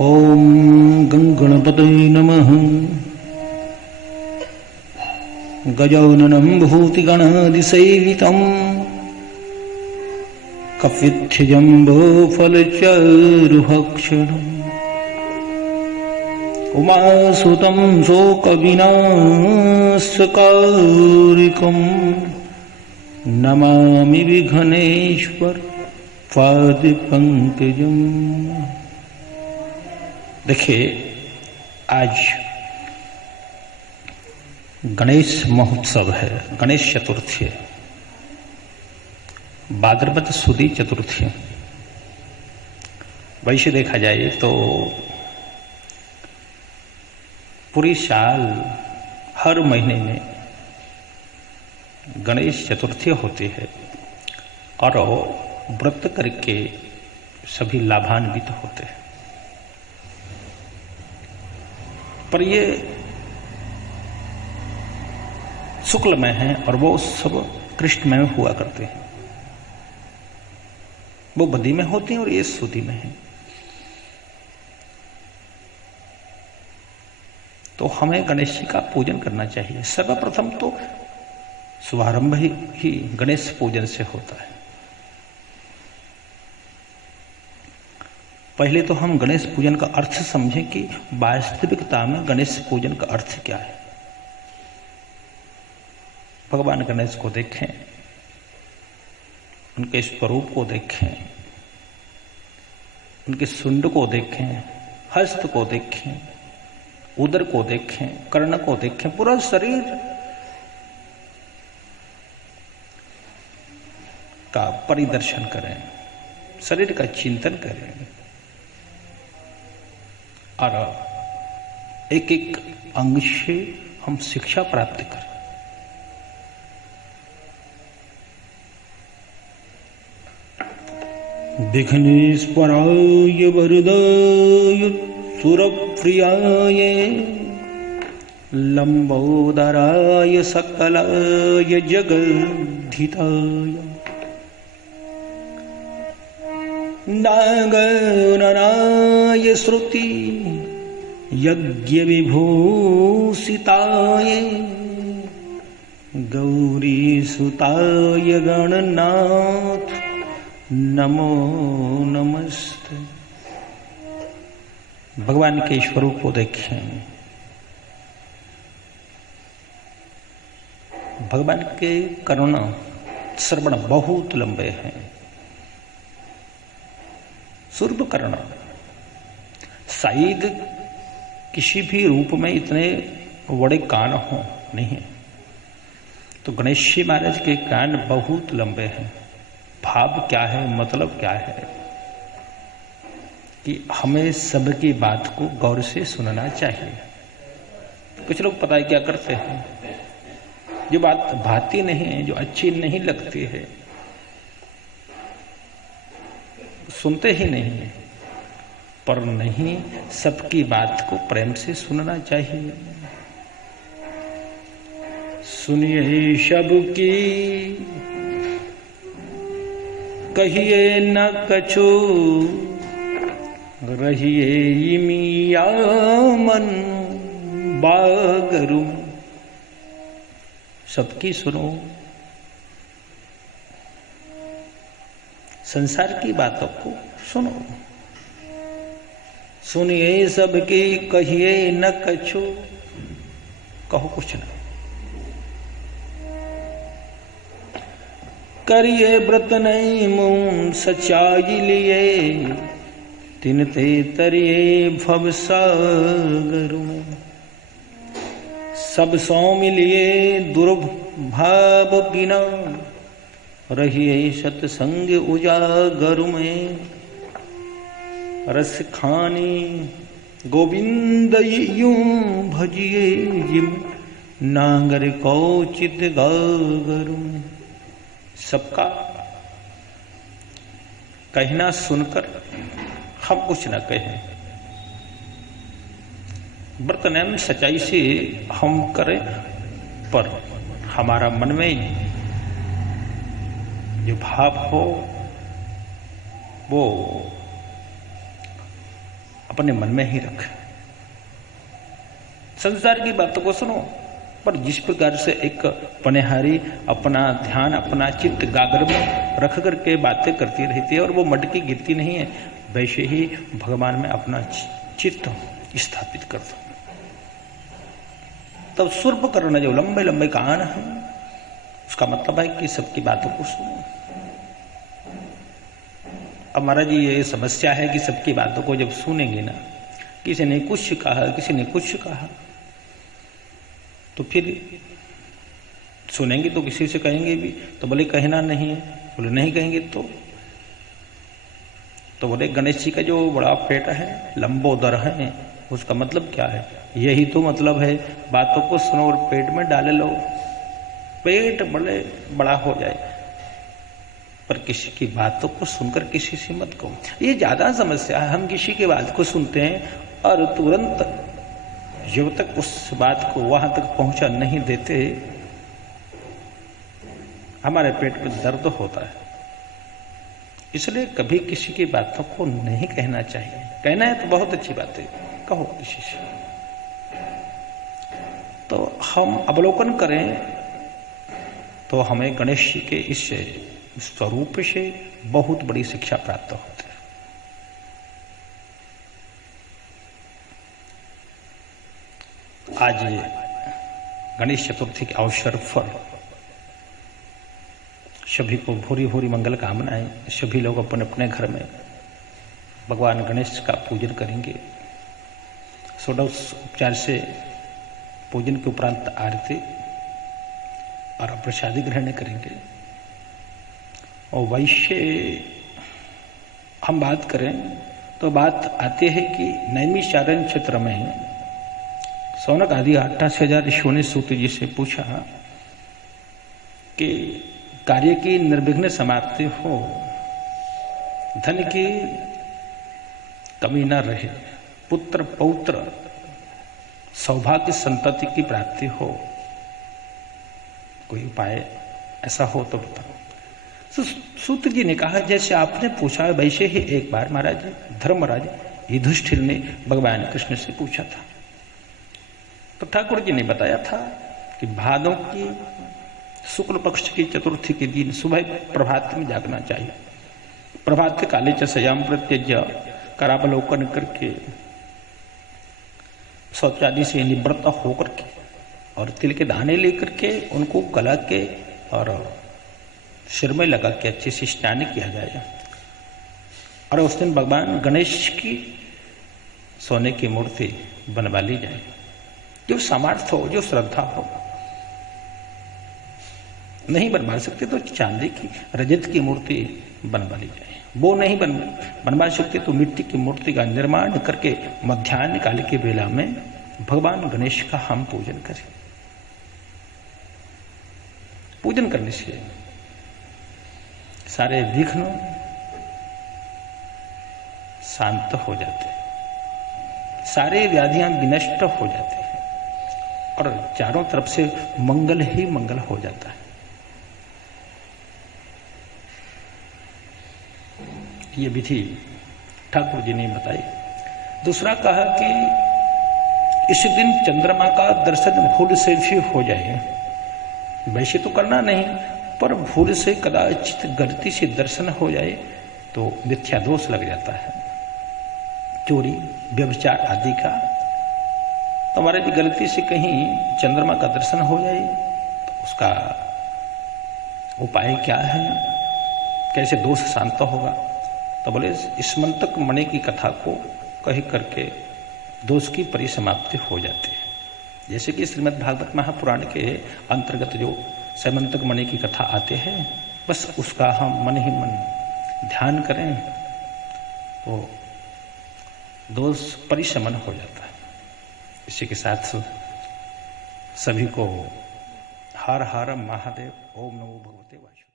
ओम गणपतये नमः। गजाननं भूतिगणादिसेवितं कपित्थजम्बोफलचारुभक्षणम् उमासुतं शोकविनाशकारिकं नमामि विघ्नेश्वर पादपंकजम्। देखिए, आज गणेश महोत्सव है, गणेश चतुर्थी है, भाद्रपद सुदी चतुर्थी। वैसे देखा जाए तो पूरी साल हर महीने में गणेश चतुर्थी होती है और व्रत करके सभी लाभान्वित होते हैं। पर ये शुक्ल में है और वो सब कृष्ण में हुआ करते हैं। वो बदी में होते हैं और ये सुदी में है। तो हमें गणेश जी का पूजन करना चाहिए। सर्वप्रथम तो शुभारंभ ही गणेश पूजन से होता है। पहले तो हम गणेश पूजन का अर्थ समझें कि वास्तविकता में गणेश पूजन का अर्थ क्या है। भगवान गणेश को देखें, उनके स्वरूप को देखें, उनके सुंड को देखें, हस्त को देखें, उदर को देखें, कर्ण को देखें, पूरा शरीर का परिदर्शन करें, शरीर का चिंतन करें और एक एक अंग से हम शिक्षा प्राप्त करें। विघ्नेश्वराय वरदाय सुरप्रियाय लंबोदराय सकलाय जगद्धिताय नागननाय श्रुति यज्ञ विभूषिताय गौरीसुताय गणनाथ नमो नमस्ते। भगवान के स्वरूप को देखें। भगवान के कर्ण श्रवण बहुत लंबे हैं। सूर्य कर्ण शायद किसी भी रूप में इतने बड़े कान हो नहीं। तो गणेश जी महाराज के कान बहुत लंबे हैं। भाव क्या है, मतलब क्या है कि हमें सबकी बात को गौर से सुनना चाहिए। कुछ लोग पता है क्या करते हैं, जो बात भाती नहीं है, जो अच्छी नहीं लगती है, सुनते ही नहीं है। पर नहीं, सबकी बात को प्रेम से सुनना चाहिए। सुनिए सबकी कहिए न कछु, रहिए मिया मन बागरु। सबकी सुनो, संसार की बातों को सुनो। सुनिए सबकी कहिए न कछु, कहो कुछ न। करिए व्रत नहीं मुंह सच्चाई लिए, तिनते तरिए भवसागर में। सब सौ मिलिए दुर्भाव बिना, रहिए सत्संग उजागर में। रस खानी गोविंद यूं भजिए जिम, नागर कौचित गागर में। सबका कहना सुनकर हम कुछ न कहें। व्रत नियम सच्चाई से हम करें, पर हमारा मन में जो भाव हो वो अपने मन में ही रखें। संसार की बातों को सुनो, पर जिस प्रकार से एक पनिहारी अपना ध्यान, अपना चित्त गागर में रख करके बातें करती रहती है और वो मटकी गिरती नहीं है, वैसे ही भगवान में अपना चित्त स्थापित कर दो। तब सुर्प करना, जो लंबे लंबे कान है, उसका मतलब है कि सबकी बातों को सुनो। अब महाराज जी ये समस्या है कि सबकी बातों को जब सुनेंगे ना, किसी ने कुछ कहा, किसी ने कुछ कहा, तो फिर सुनेंगे तो किसी से कहेंगे भी, तो बोले कहना नहीं है, बोले नहीं कहेंगे तो बोले गणेश जी का जो बड़ा पेट है, लंबोदर है, उसका मतलब क्या है? यही तो मतलब है, बातों को सुनो और पेट में डाले लो, पेट बड़ा हो जाए, पर किसी की बातों को सुनकर किसी से मत कहो। ये ज्यादा समस्या है। हम किसी की बात को सुनते हैं और तुरंत जब तक उस बात को वहां तक पहुंचा नहीं देते, हमारे पेट में दर्द होता है। इसलिए कभी किसी की बातों को नहीं कहना चाहिए। कहना है तो बहुत अच्छी बात है, कहो किसी से। तो हम अवलोकन करें तो हमें गणेश जी के इस स्वरूप से बहुत बड़ी शिक्षा प्राप्त होती है। आज गणेश चतुर्थी के अवसर पर सभी को भूरी भूरी मंगल कामनाएं। सभी लोग अपने अपने घर में भगवान गणेश का पूजन करेंगे। षोडश उपचार से पूजन के उपरांत आरती और प्रसादी ग्रहण करेंगे। और वैश्य हम बात करें तो बात आती है कि नैमिषारण्य क्षेत्र में सौनक आदि 88,000 ऋषियों ने सूत जी से पूछा कि कार्य की निर्विघ्न समाप्ति हो, धन की कमी न रहे, पुत्र पौत्र सौभाग्य संतति की प्राप्ति हो, कोई उपाय ऐसा हो तो बताओ। तो सूत जी ने कहा जैसे आपने पूछा वैसे ही एक बार महाराज धर्मराज युधिष्ठिर ने भगवान कृष्ण से पूछा था। तो ठाकुर जी ने बताया था कि भादों की शुक्ल पक्ष की चतुर्थी के दिन सुबह प्रभात में जागना चाहिए। प्रभात काले च शय्याम प्रत्यज्य, करावलोकन करके शौचादि से निवृत्त होकर के और तिल के दाने लेकर के उनको गला के और सिर में लगा के अच्छे से स्नान किया जाए। और उस दिन भगवान गणेश की सोने की मूर्ति बनवा ली जाए, जो सामर्थ्य हो, जो श्रद्धा हो। नहीं बनवा सकते तो चांदी की, रजत की मूर्ति बनवा ली जाए। वो नहीं बनवा सकते तो मिट्टी की मूर्ति का निर्माण करके मध्याह्न काल के बेला में भगवान गणेश का हम पूजन करें। पूजन करने से सारे विघ्न शांत हो जाते हैं, सारे व्याधियां विनष्ट हो जाती हैं और चारों तरफ से मंगल ही मंगल हो जाता है। ये विधि ठाकुर जी ने बताई। दूसरा कहा कि इस दिन चंद्रमा का दर्शन भूल से भी हो जाए। वैसे तो करना नहीं, पर भूल से कदाचित गलती से दर्शन हो जाए तो मिथ्या दोष लग जाता है, चोरी व्यभिचार आदि का। तो हमारे भी गलती से कहीं चंद्रमा का दर्शन हो जाए तो उसका उपाय क्या है, कैसे दोष शांत होगा? तो बोले स्मंतक मणि की कथा को कह करके दोष की परिसमाप्ति हो जाती है। जैसे कि श्रीमद् भागवत महापुराण के अंतर्गत जो सैमंतक मणि की कथा आते हैं, बस उसका हम मन ही मन ध्यान करें तो दोष परिशमन हो जाता है। इसी के साथ सभी को हर हर महादेव। ओम नमो भगवते वासुदेवाय।